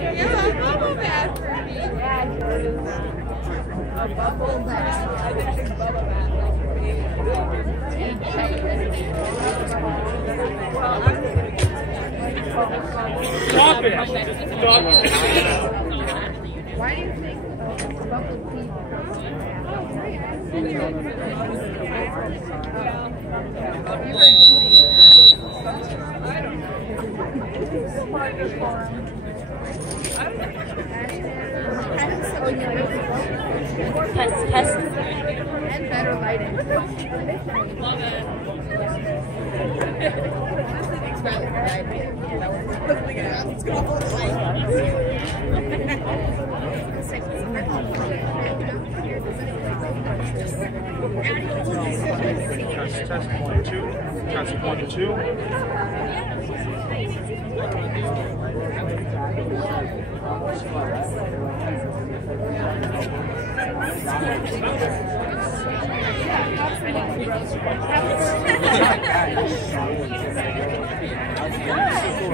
Yeah, bubble bath for me. A bubble bath. I think it's bubble bath. Stop it! Stop it! Why do you think bubble tea? Test. And better lighting. Love it. Test 1, 2. Test 1, 2.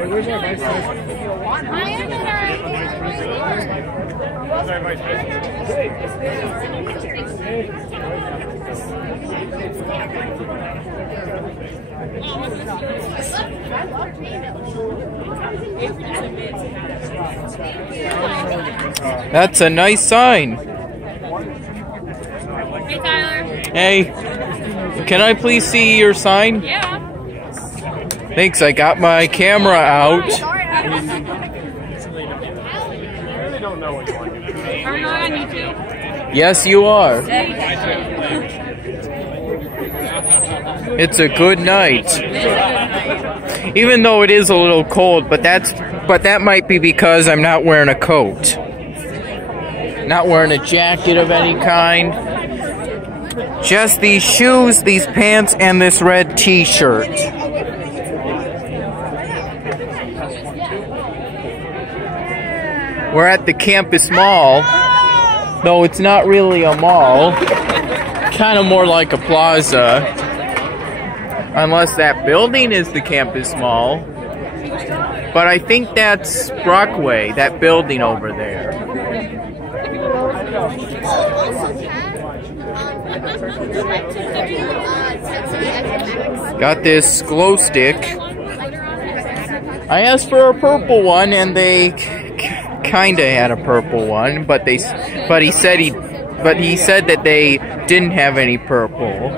Where's our vice president? Where's our vice president? That's a nice sign. Hey, Tyler. Hey, can I please see your sign? Yeah. Thanks, I got my camera out. Are we on YouTube? Yes, you are. It's a good night. Even though it is a little cold, but that might be because I'm not wearing a coat. Not wearing a jacket of any kind. Just these shoes, these pants, and this red t-shirt. We're at the campus mall, though it's not really a mall. Kind of more like a plaza. Unless that building is the campus mall. But I think that's Brockway, that building over there. Got this glow stick. I asked for a purple one, and they kinda had a purple one, but he said that they didn't have any purple.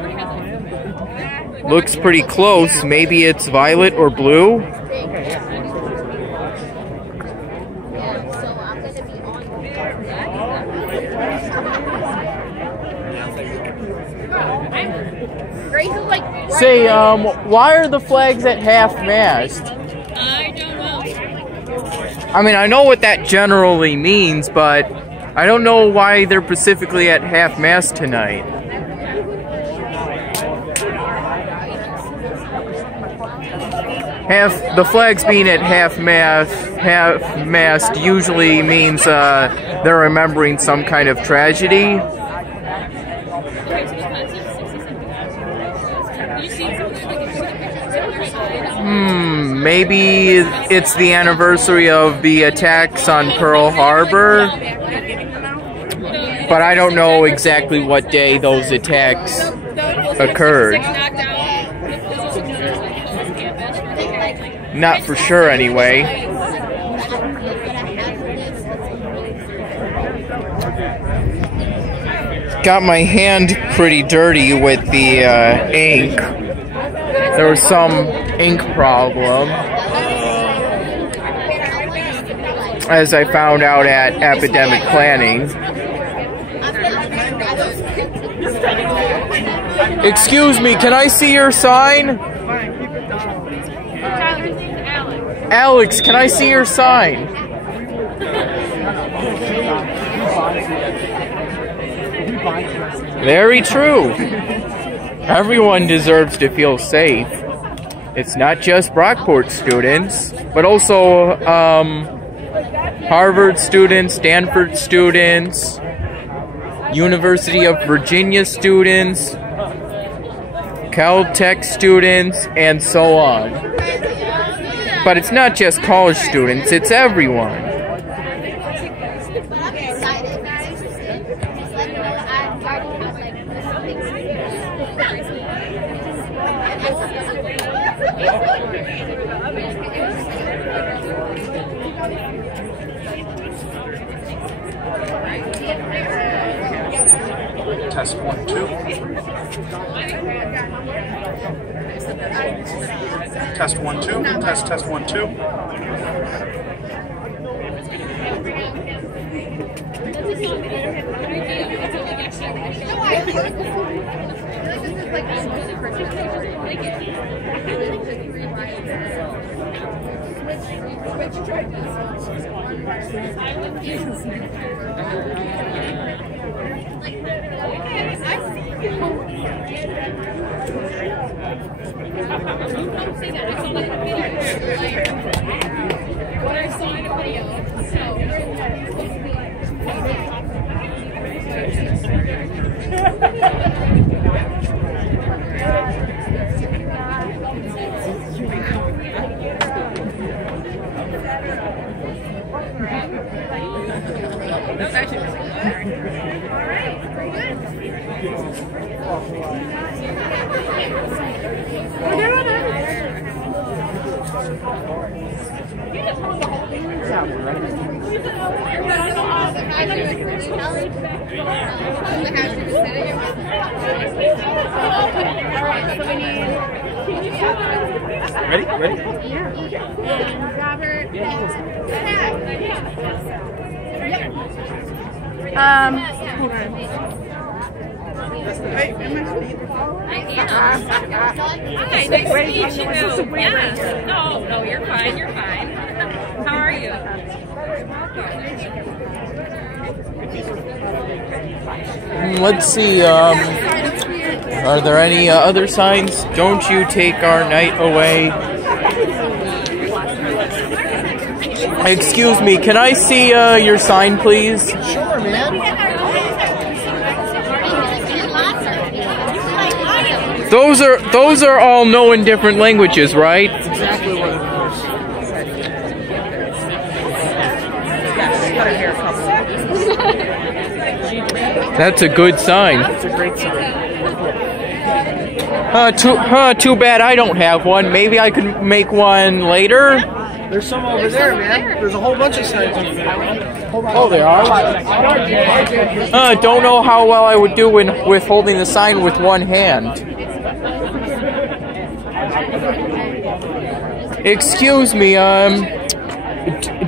Looks pretty close. Maybe it's violet or blue. Say, why are the flags at half-mast? I don't know. I mean, I know what that generally means, but I don't know why they're specifically at half-mast tonight. The flags being at half-mast usually means they're remembering some kind of tragedy. Maybe it's the anniversary of the attacks on Pearl Harbor, but I don't know exactly what day those attacks occurred. Not for sure, anyway. Got my hand pretty dirty with the ink. There was some ink problem, as I found out at academic planning. Excuse me, can I see your sign? Alex, can I see your sign? Very true. Everyone deserves to feel safe. It's not just Brockport students, but also Harvard students, Stanford students, University of Virginia students, Caltech students, and so on. But it's not just college students, it's everyone. Test 1, 2. Test 1, 2. Test 1, 2. Ready? Ready? Robert. Hold on. Wait, am I Hi, nice to meet you. Yeah. No, you're fine. You're fine. How are you? Let's see, are there any other signs? Don't you take our night away. Excuse me, can I see your sign, please? Sure, man. Those are all known in different languages, right? Exactly what it was. That's a good sign. It's a great sign. Too bad I don't have one. Maybe I could make one later. There's some over there, man. There's a whole bunch of signs over there. Oh, they are? Don't know how well I would do with holding the sign with one hand. Excuse me,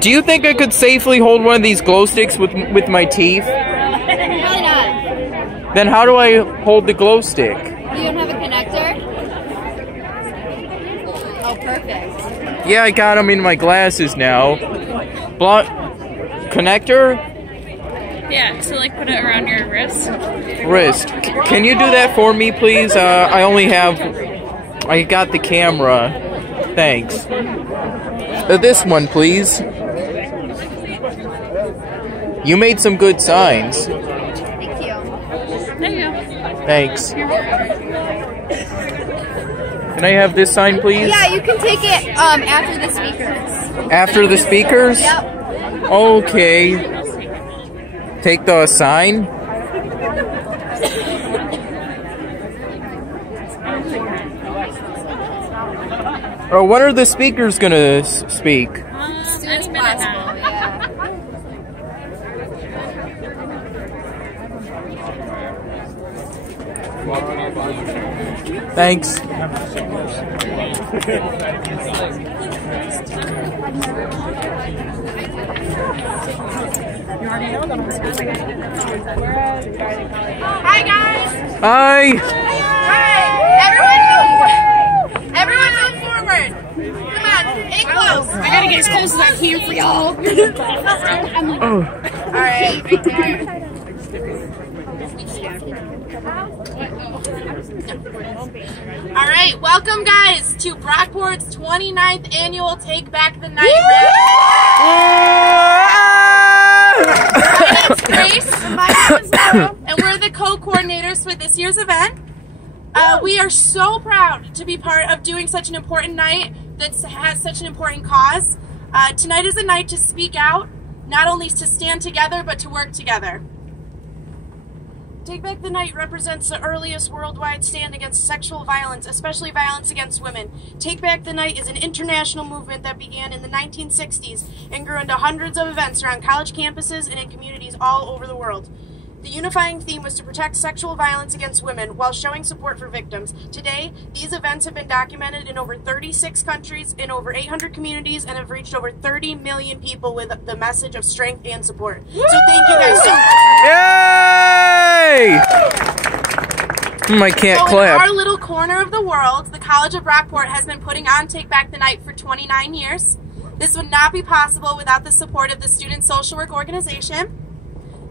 do you think I could safely hold one of these glow sticks with my teeth? Probably not. Then how do I hold the glow stick? You don't have a connector? Oh, perfect. Yeah, I got them in my glasses now. Connector? Yeah, so like put it around your wrist. Can you do that for me, please? I got the camera. Thanks. This one, please. You made some good signs. Thank you. There you go. Thanks. Can I have this sign, please? Yeah, you can take it after the speakers. After the speakers? Yep. Okay. Take the sign. Oh, when are the speakers gonna speak? As soon as possible, yeah. Thanks. Hi, guys. Hi. Everyone move forward. Come on, in close. I gotta get as close as I can for y'all. Oh. All right, right there. All right, welcome guys to Brockport's 29th annual Take Back the Night. My name's Grace. And my name is Laura. And we're the co-coordinators for this year's event. We are so proud to be part of doing such an important night that has such an important cause. Tonight is a night to speak out, not only to stand together, but to work together. Take Back the Night represents the earliest worldwide stand against sexual violence, especially violence against women. Take Back the Night is an international movement that began in the 1960s and grew into hundreds of events around college campuses and in communities all over the world. The unifying theme was to protect sexual violence against women while showing support for victims. Today, these events have been documented in over 36 countries, in over 800 communities, and have reached over 30 million people with the message of strength and support. So thank you guys so much. Yay! I can't clap. In our little corner of the world, the College of Brockport has been putting on Take Back the Night for 29 years. This would not be possible without the support of the Student Social Work Organization,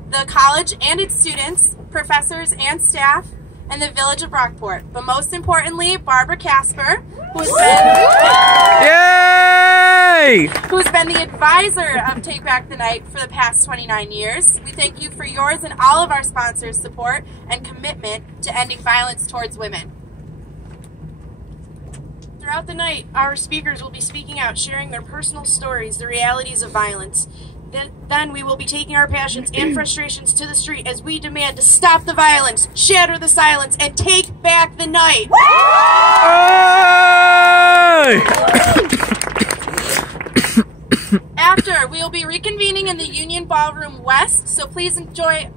the college and its students, professors and staff, and the village of Brockport. But most importantly, Barbara Casper, who's been the advisor of Take Back the Night for the past 29 years. We thank you for yours and all of our sponsors' support and commitment to ending violence towards women. Throughout the night, our speakers will be speaking out, sharing their personal stories, the realities of violence. Then we will be taking our passions and frustrations to the street as we demand to stop the violence, shatter the silence, and take back the night. After, we will be reconvening in the Union Ballroom West, so please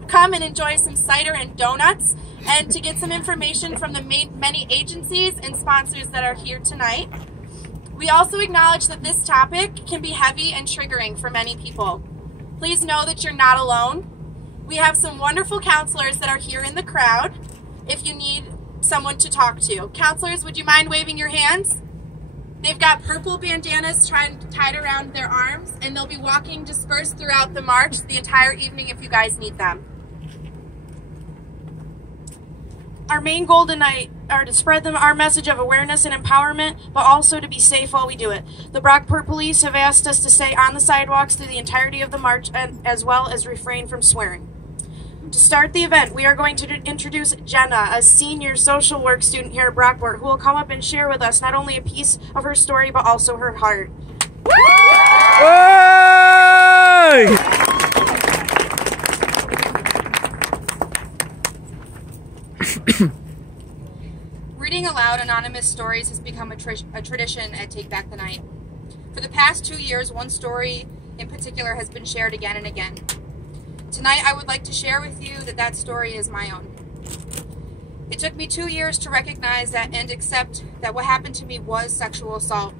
come and enjoy some cider and donuts, and to get some information from the many agencies and sponsors that are here tonight. We also acknowledge that this topic can be heavy and triggering for many people. Please know that you're not alone. We have some wonderful counselors that are here in the crowd if you need someone to talk to. Counselors, would you mind waving your hands? They've got purple bandanas tied around their arms, and they'll be walking dispersed throughout the march the entire evening if you guys need them. Our main goal tonight are to spread our message of awareness and empowerment, but also to be safe while we do it. The Brockport police have asked us to stay on the sidewalks through the entirety of the march, as well as refrain from swearing. To start the event, we are going to introduce Jenna, a senior social work student here at Brockport, who will come up and share with us not only a piece of her story, but also her heart. Reading aloud anonymous stories has become a tradition at Take Back the Night. For the past 2 years, one story in particular has been shared again and again. Tonight, I would like to share with you that story is my own. It took me 2 years to recognize that and accept that what happened to me was sexual assault.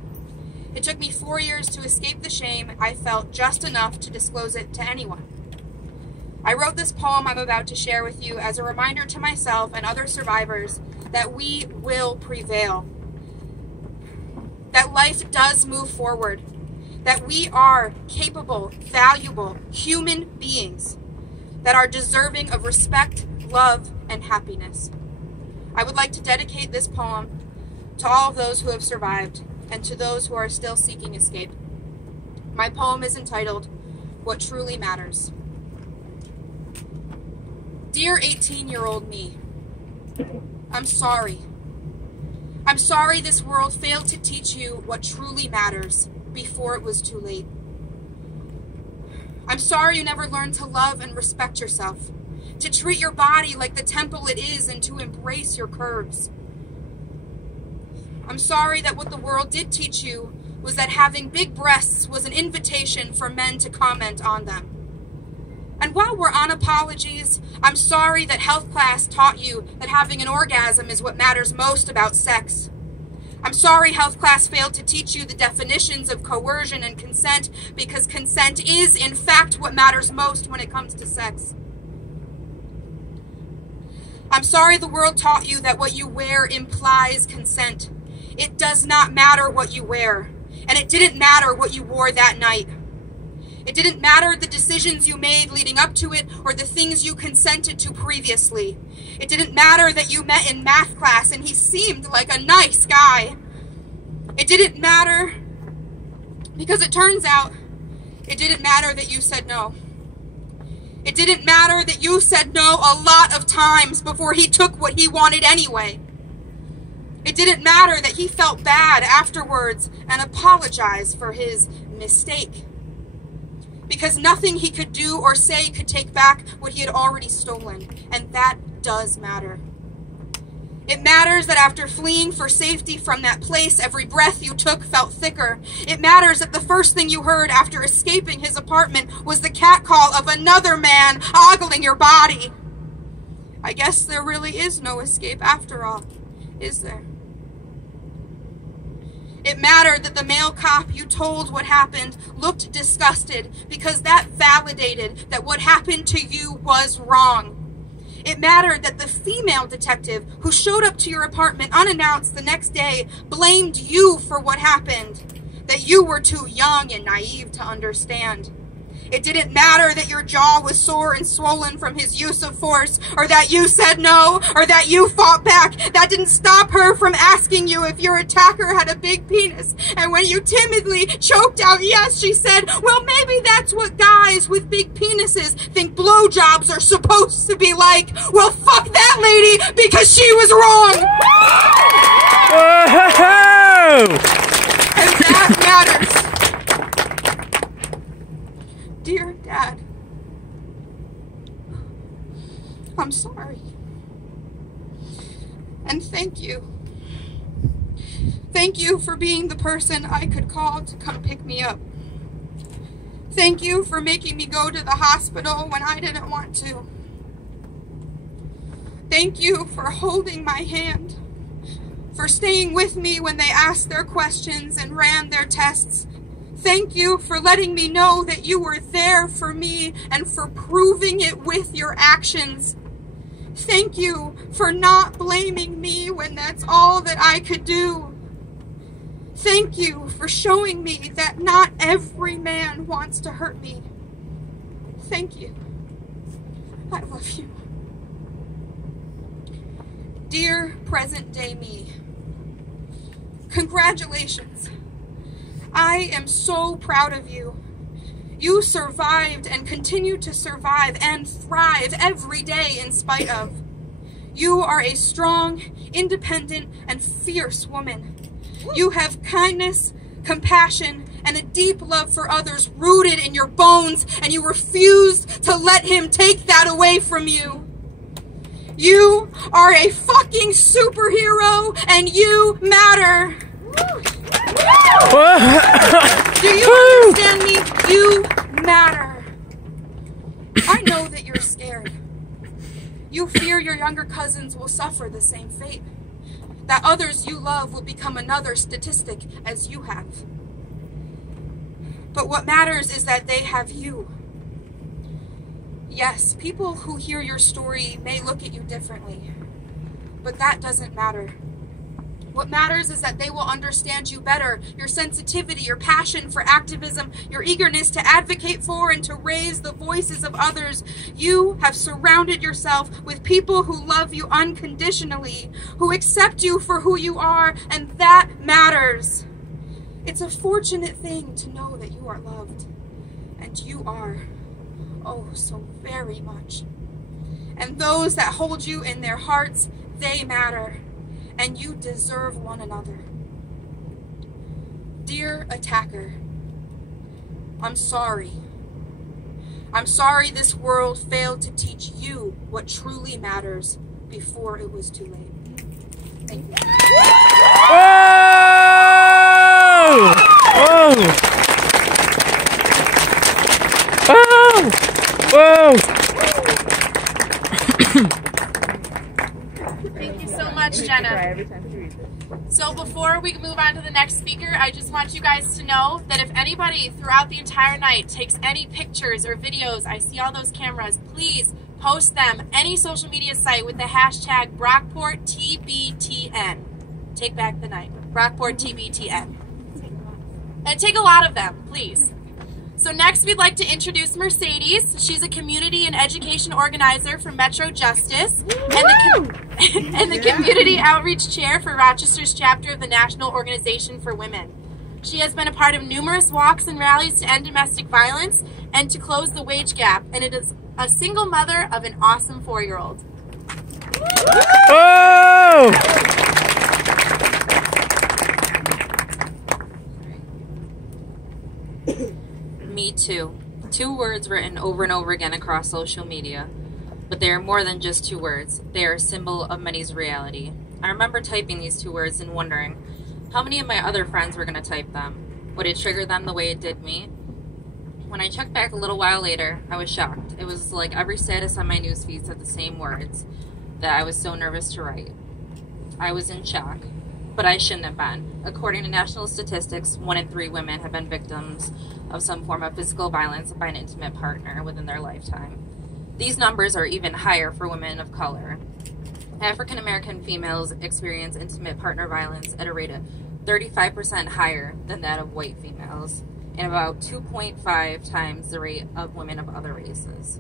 It took me 4 years to escape the shame I felt just enough to disclose it to anyone. I wrote this poem I'm about to share with you as a reminder to myself and other survivors that we will prevail. That life does move forward. That we are capable, valuable human beings that are deserving of respect, love, and happiness. I would like to dedicate this poem to all of those who have survived and to those who are still seeking escape. My poem is entitled, What Truly Matters. Dear 18-year-old me, I'm sorry. I'm sorry this world failed to teach you what truly matters before it was too late. I'm sorry you never learned to love and respect yourself, to treat your body like the temple it is and to embrace your curves. I'm sorry that what the world did teach you was that having big breasts was an invitation for men to comment on them. And while we're on apologies, I'm sorry that health class taught you that having an orgasm is what matters most about sex. I'm sorry health class failed to teach you the definitions of coercion and consent, because consent is, in fact, what matters most when it comes to sex. I'm sorry the world taught you that what you wear implies consent. It does not matter what you wear, and it didn't matter what you wore that night. It didn't matter the decisions you made leading up to it or the things you consented to previously. It didn't matter that you met in math class and he seemed like a nice guy. It didn't matter because it turns out it didn't matter that you said no. It didn't matter that you said no a lot of times before he took what he wanted anyway. It didn't matter that he felt bad afterwards and apologized for his mistake. Because nothing he could do or say could take back what he had already stolen. And that does matter. It matters that after fleeing for safety from that place, every breath you took felt thicker. It matters that the first thing you heard after escaping his apartment was the catcall of another man ogling your body. I guess there really is no escape after all, is there? It mattered that the male cop you told what happened looked disgusted because that validated that what happened to you was wrong. It mattered that the female detective who showed up to your apartment unannounced the next day blamed you for what happened, that you were too young and naive to understand. It didn't matter that your jaw was sore and swollen from his use of force, or that you said no, or that you fought back. That didn't stop her from asking you if your attacker had a big penis. And when you timidly choked out yes, she said, well, maybe that's what guys with big penises think blowjobs are supposed to be like. Well, fuck that lady, because she was wrong. And that matters. Dear Dad, I'm sorry. And thank you. Thank you for being the person I could call to come pick me up. Thank you for making me go to the hospital when I didn't want to. Thank you for holding my hand, for staying with me when they asked their questions and ran their tests. Thank you for letting me know that you were there for me and for proving it with your actions. Thank you for not blaming me when that's all that I could do. Thank you for showing me that not every man wants to hurt me. Thank you. I love you. Dear present-day me, congratulations. I am so proud of you. You survived and continue to survive and thrive every day in spite of. You are a strong, independent, and fierce woman. You have kindness, compassion, and a deep love for others rooted in your bones, and you refuse to let him take that away from you. You are a fucking superhero, and you matter. Do you understand me? You matter. I know that you're scared. You fear your younger cousins will suffer the same fate. That others you love will become another statistic as you have. But what matters is that they have you. Yes, people who hear your story may look at you differently, but that doesn't matter. What matters is that they will understand you better, your sensitivity, your passion for activism, your eagerness to advocate for and to raise the voices of others. You have surrounded yourself with people who love you unconditionally, who accept you for who you are, and that matters. It's a fortunate thing to know that you are loved, and you are, oh, so very much. And those that hold you in their hearts, they matter. And you deserve one another. Dear attacker, I'm sorry. I'm sorry this world failed to teach you what truly matters before it was too late. Thank you. Oh! Oh! Oh! Thank you so much, Jenna. So before we move on to the next speaker, I just want you guys to know that if anybody throughout the entire night takes any pictures or videos, I see all those cameras, please post them any social media site with the hashtag BrockportTBTN. Take back the night. BrockportTBTN. And take a lot of them, please. So next we'd like to introduce Mercedes. She's a community and education organizer for Metro Justice and the Community Outreach Chair for Rochester's chapter of the National Organization for Women. She has been a part of numerous walks and rallies to end domestic violence and to close the wage gap, and it is a single mother of an awesome 4-year-old. Oh! Me Too. Two words written over and over again across social media. But they are more than just two words. They are a symbol of many's reality. I remember typing these two words and wondering how many of my other friends were going to type them. Would it trigger them the way it did me? When I checked back a little while later, I was shocked. It was like every status on my newsfeed said the same words that I was so nervous to write. I was in shock, but I shouldn't have been. According to national statistics, 1 in 3 women have been victims of some form of physical violence by an intimate partner within their lifetime. These numbers are even higher for women of color. African American females experience intimate partner violence at a rate of 35% higher than that of white females, and about 2.5 times the rate of women of other races.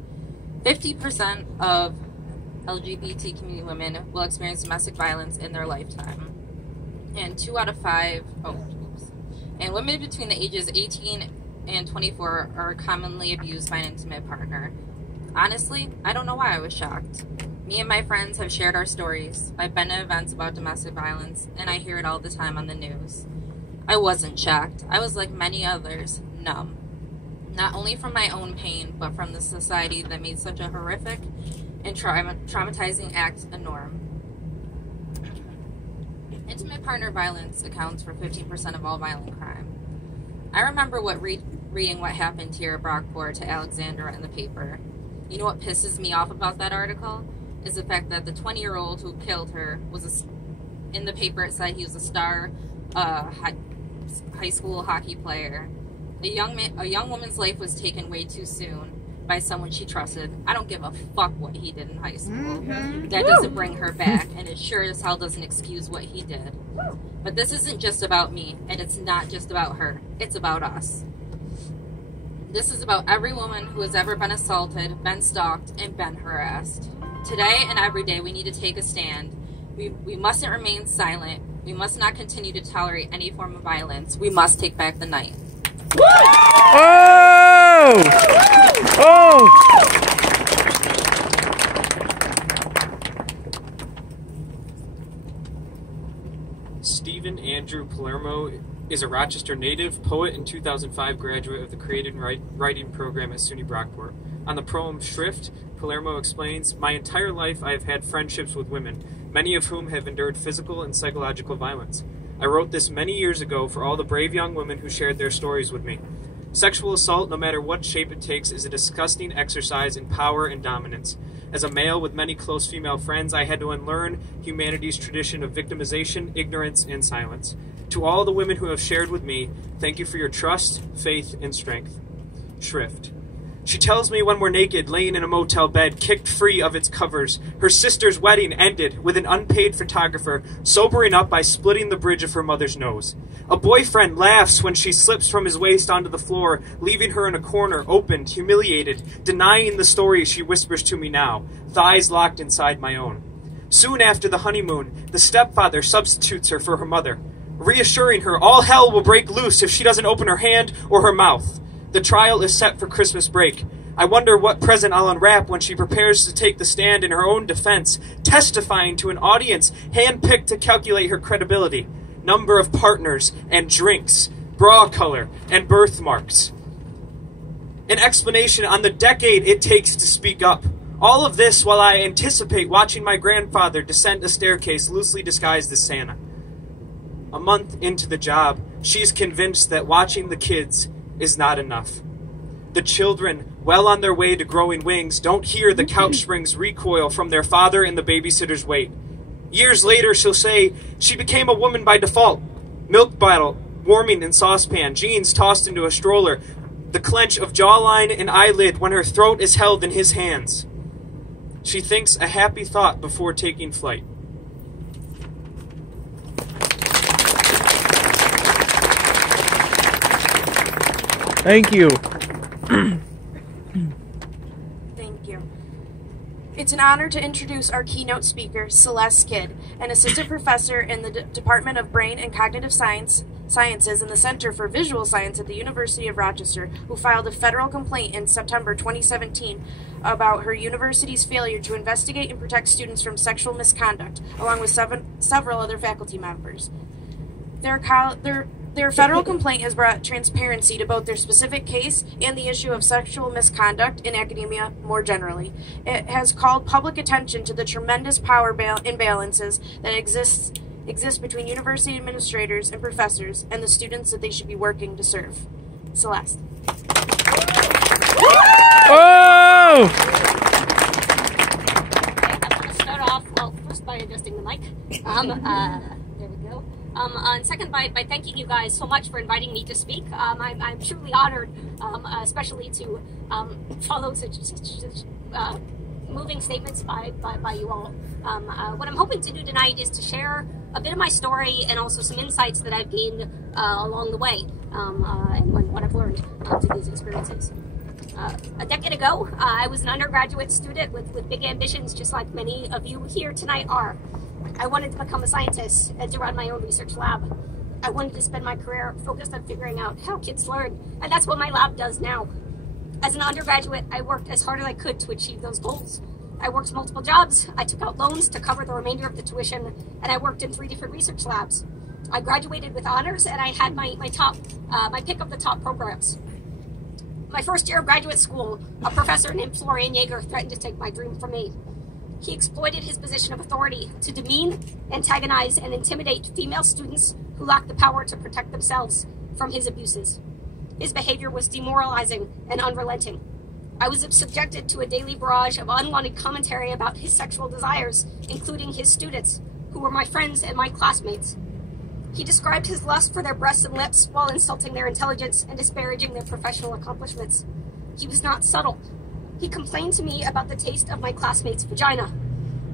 50% of LGBT community women will experience domestic violence in their lifetime. And 2 out of 5, and women between the ages 18 and 24 are commonly abused by an intimate partner. Honestly, I don't know why I was shocked. Me and my friends have shared our stories. I've been to events about domestic violence, and I hear it all the time on the news. I wasn't shocked. I was like many others, numb. Not only from my own pain, but from the society that made such a horrific and traumatizing act a norm. Intimate partner violence accounts for 15% of all violent crime. I remember reading what happened here at Brockport to Alexandra in the paper. You know what pisses me off about that article? Is the fact that the 20-year-old who killed her was in the paper. It said he was a star high school hockey player. A young woman's life was taken way too soon by someone she trusted. I don't give a fuck what he did in high school. That doesn't bring her back, and it sure as hell doesn't excuse what he did. But this isn't just about me, and it's not just about her. It's about us. This is about every woman who has ever been assaulted, been stalked, and been harassed. Today and every day we need to take a stand. We mustn't remain silent. We must not continue to tolerate any form of violence. We must take back the night. Oh! Oh! Stephen Andrew Palermo is a Rochester native, poet, and 2005 graduate of the Creative Writing program at SUNY Brockport. On the poem Schrift, Palermo explains, "My entire life I have had friendships with women, many of whom have endured physical and psychological violence. I wrote this many years ago for all the brave young women who shared their stories with me. Sexual assault, no matter what shape it takes, is a disgusting exercise in power and dominance. As a male with many close female friends, I had to unlearn humanity's tradition of victimization, ignorance, and silence. To all the women who have shared with me, thank you for your trust, faith, and strength." Schrift. She tells me when we're naked, laying in a motel bed, kicked free of its covers, her sister's wedding ended with an unpaid photographer sobering up by splitting the bridge of her mother's nose. A boyfriend laughs when she slips from his waist onto the floor, leaving her in a corner, opened, humiliated, denying the story she whispers to me now, thighs locked inside my own. Soon after the honeymoon, the stepfather substitutes her for her mother, reassuring her all hell will break loose if she doesn't open her hand or her mouth. The trial is set for Christmas break. I wonder what present I'll unwrap when she prepares to take the stand in her own defense, testifying to an audience handpicked to calculate her credibility, number of partners and drinks, bra color and birthmarks. An explanation on the decade it takes to speak up. All of this while I anticipate watching my grandfather descend a staircase loosely disguised as Santa. A month into the job, she's convinced that watching the kids is not enough. The children, well on their way to growing wings, don't hear the couch springs recoil from their father and the babysitter's weight. Years later, she'll say, she became a woman by default. Milk bottle warming in saucepan, jeans tossed into a stroller, the clench of jawline and eyelid when her throat is held in his hands. She thinks a happy thought before taking flight. Thank you. Thank you. It's an honor to introduce our keynote speaker, Celeste Kidd, an assistant professor in the Department of Brain and Cognitive Sciences in the Center for Visual Science at the University of Rochester, who filed a federal complaint in September 2017 about her university's failure to investigate and protect students from sexual misconduct, along with several other faculty members. Their Their federal complaint has brought transparency to both their specific case and the issue of sexual misconduct in academia more generally. It has called public attention to the tremendous power imbalances that exist between university administrators and professors and the students that they should be working to serve. Celeste. Oh! I'm going to start off, well, first by adjusting the mic. There we go. And second by thanking you guys so much for inviting me to speak. I'm truly honored, especially to follow such moving statements by you all. What I'm hoping to do tonight is to share a bit of my story and also some insights that I've gained along the way and what I've learned through these experiences. A decade ago, I was an undergraduate student with big ambitions, just like many of you here tonight are. I wanted to become a scientist and to run my own research lab. I wanted to spend my career focused on figuring out how kids learn, and that's what my lab does now. As an undergraduate, I worked as hard as I could to achieve those goals. I worked multiple jobs, I took out loans to cover the remainder of the tuition, and I worked in 3 different research labs. I graduated with honors, and I had my pick of the top programs. My first year of graduate school, a professor named Florian Jaeger threatened to take my dream from me. He exploited his position of authority to demean, antagonize, and intimidate female students who lacked the power to protect themselves from his abuses. His behavior was demoralizing and unrelenting. I was subjected to a daily barrage of unwanted commentary about his sexual desires, including his students, who were my friends and my classmates. He described his lust for their breasts and lips while insulting their intelligence and disparaging their professional accomplishments. He was not subtle. He complained to me about the taste of my classmates' vagina.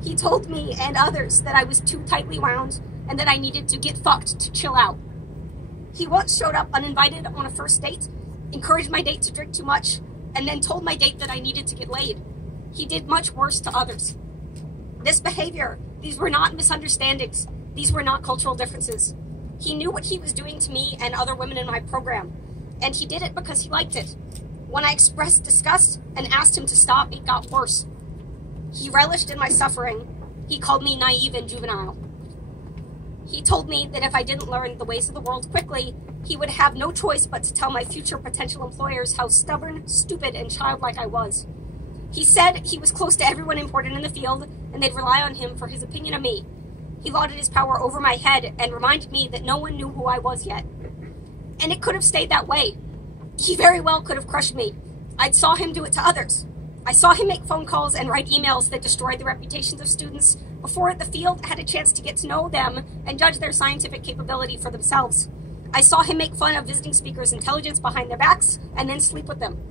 He told me and others that I was too tightly wound and that I needed to get fucked to chill out. He once showed up uninvited on a first date, encouraged my date to drink too much, and then told my date that I needed to get laid. He did much worse to others. This behavior, these were not misunderstandings. These were not cultural differences. He knew what he was doing to me and other women in my program, and he did it because he liked it. When I expressed disgust and asked him to stop, it got worse. He relished in my suffering. He called me naive and juvenile. He told me that if I didn't learn the ways of the world quickly, he would have no choice but to tell my future potential employers how stubborn, stupid, and childlike I was. He said he was close to everyone important in the field, and they'd rely on him for his opinion of me. He lauded his power over my head and reminded me that no one knew who I was yet. And it could have stayed that way. He very well could have crushed me. I saw him do it to others. I saw him make phone calls and write emails that destroyed the reputations of students before the field had a chance to get to know them and judge their scientific capability for themselves. I saw him make fun of visiting speakers' intelligence behind their backs and then sleep with them.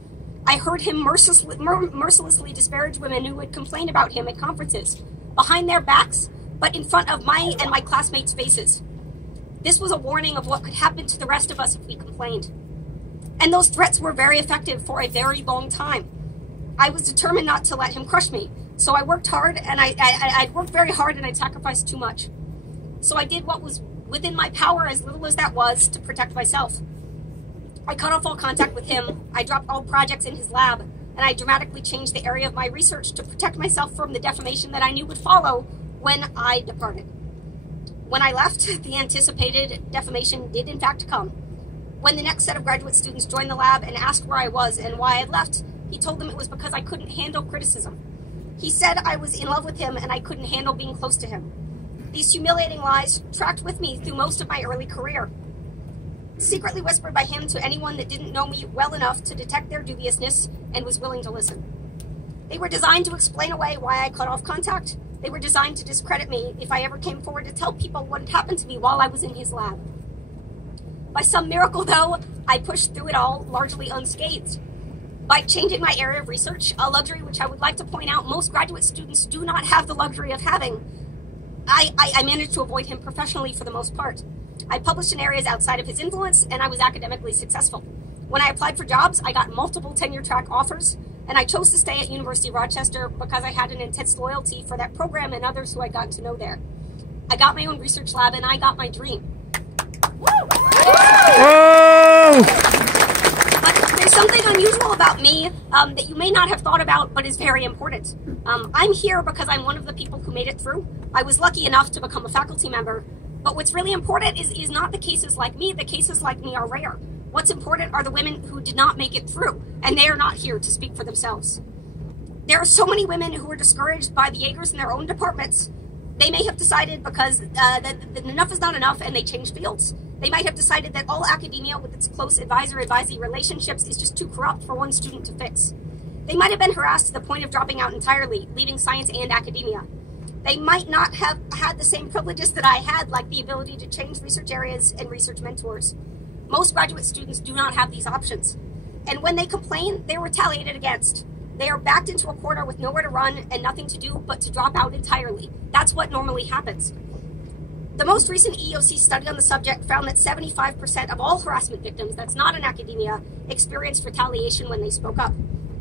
I heard him mercilessly disparage women who would complain about him at conferences, behind their backs, but in front of my and my classmates' faces. This was a warning of what could happen to the rest of us if we complained. And those threats were very effective for a very long time. I was determined not to let him crush me, so I worked hard, and I worked very hard, and I sacrificed too much. So I did what was within my power, as little as that was, to protect myself. I cut off all contact with him, I dropped all projects in his lab, and I dramatically changed the area of my research to protect myself from the defamation that I knew would follow when I departed. When I left, the anticipated defamation did in fact come. When the next set of graduate students joined the lab and asked where I was and why I had left, he told them it was because I couldn't handle criticism. He said I was in love with him and I couldn't handle being close to him. These humiliating lies tracked with me through most of my early career. Secretly whispered by him to anyone that didn't know me well enough to detect their dubiousness and was willing to listen. They were designed to explain away why I cut off contact. They were designed to discredit me if I ever came forward to tell people what had happened to me while I was in his lab. By some miracle, though, I pushed through it all largely unscathed. By changing my area of research, a luxury which I would like to point out most graduate students do not have the luxury of having, I managed to avoid him professionally for the most part. I published in areas outside of his influence, and I was academically successful. When I applied for jobs, I got multiple tenure-track offers, and I chose to stay at University of Rochester because I had an intense loyalty for that program and others who I'd gotten to know there. I got my own research lab, and I got my dream. Woo! Oh! But there's something unusual about me that you may not have thought about, but is very important. I'm here because I'm one of the people who made it through. I was lucky enough to become a faculty member, But what's really important is not the cases like me. The cases like me are rare. What's important are the women who did not make it through, and they are not here to speak for themselves. There are so many women who are discouraged by the Jaegers in their own departments. They may have decided because that enough is not enough, and they change fields. They might have decided that all academia with its close advisor-advisee relationships is just too corrupt for one student to fix. They might have been harassed to the point of dropping out entirely, leaving science and academia. They might not have had the same privileges that I had, like the ability to change research areas and research mentors. Most graduate students do not have these options. And when they complain, they're retaliated against. They are backed into a corner with nowhere to run and nothing to do but to drop out entirely. That's what normally happens. The most recent EEOC study on the subject found that 75% of all harassment victims, that's not in academia, experienced retaliation when they spoke up.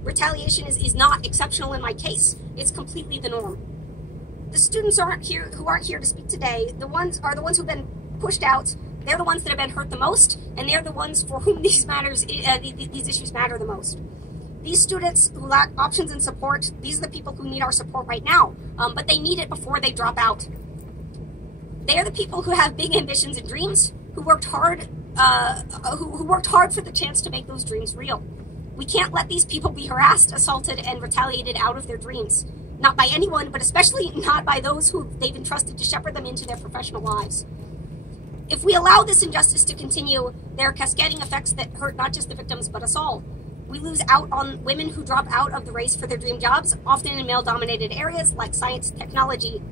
Retaliation is not exceptional in my case. It's completely the norm. The students who aren't here to speak today, are the ones who've been pushed out. They're the ones that have been hurt the most, and they're the ones for whom these issues matter the most. These students who lack options and support, these are the people who need our support right now, but they need it before they drop out. They are the people who have big ambitions and dreams, who worked hard for the chance to make those dreams real. We can't let these people be harassed, assaulted, and retaliated out of their dreams. Not by anyone, but especially not by those who they've entrusted to shepherd them into their professional lives. If we allow this injustice to continue, there are cascading effects that hurt not just the victims, but us all. We lose out on women who drop out of the race for their dream jobs, often in male-dominated areas like science, technology,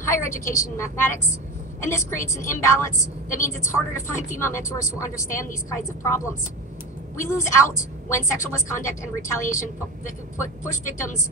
higher education, and mathematics. And this creates an imbalance that means it's harder to find female mentors who understand these kinds of problems. We lose out when sexual misconduct and retaliation push victims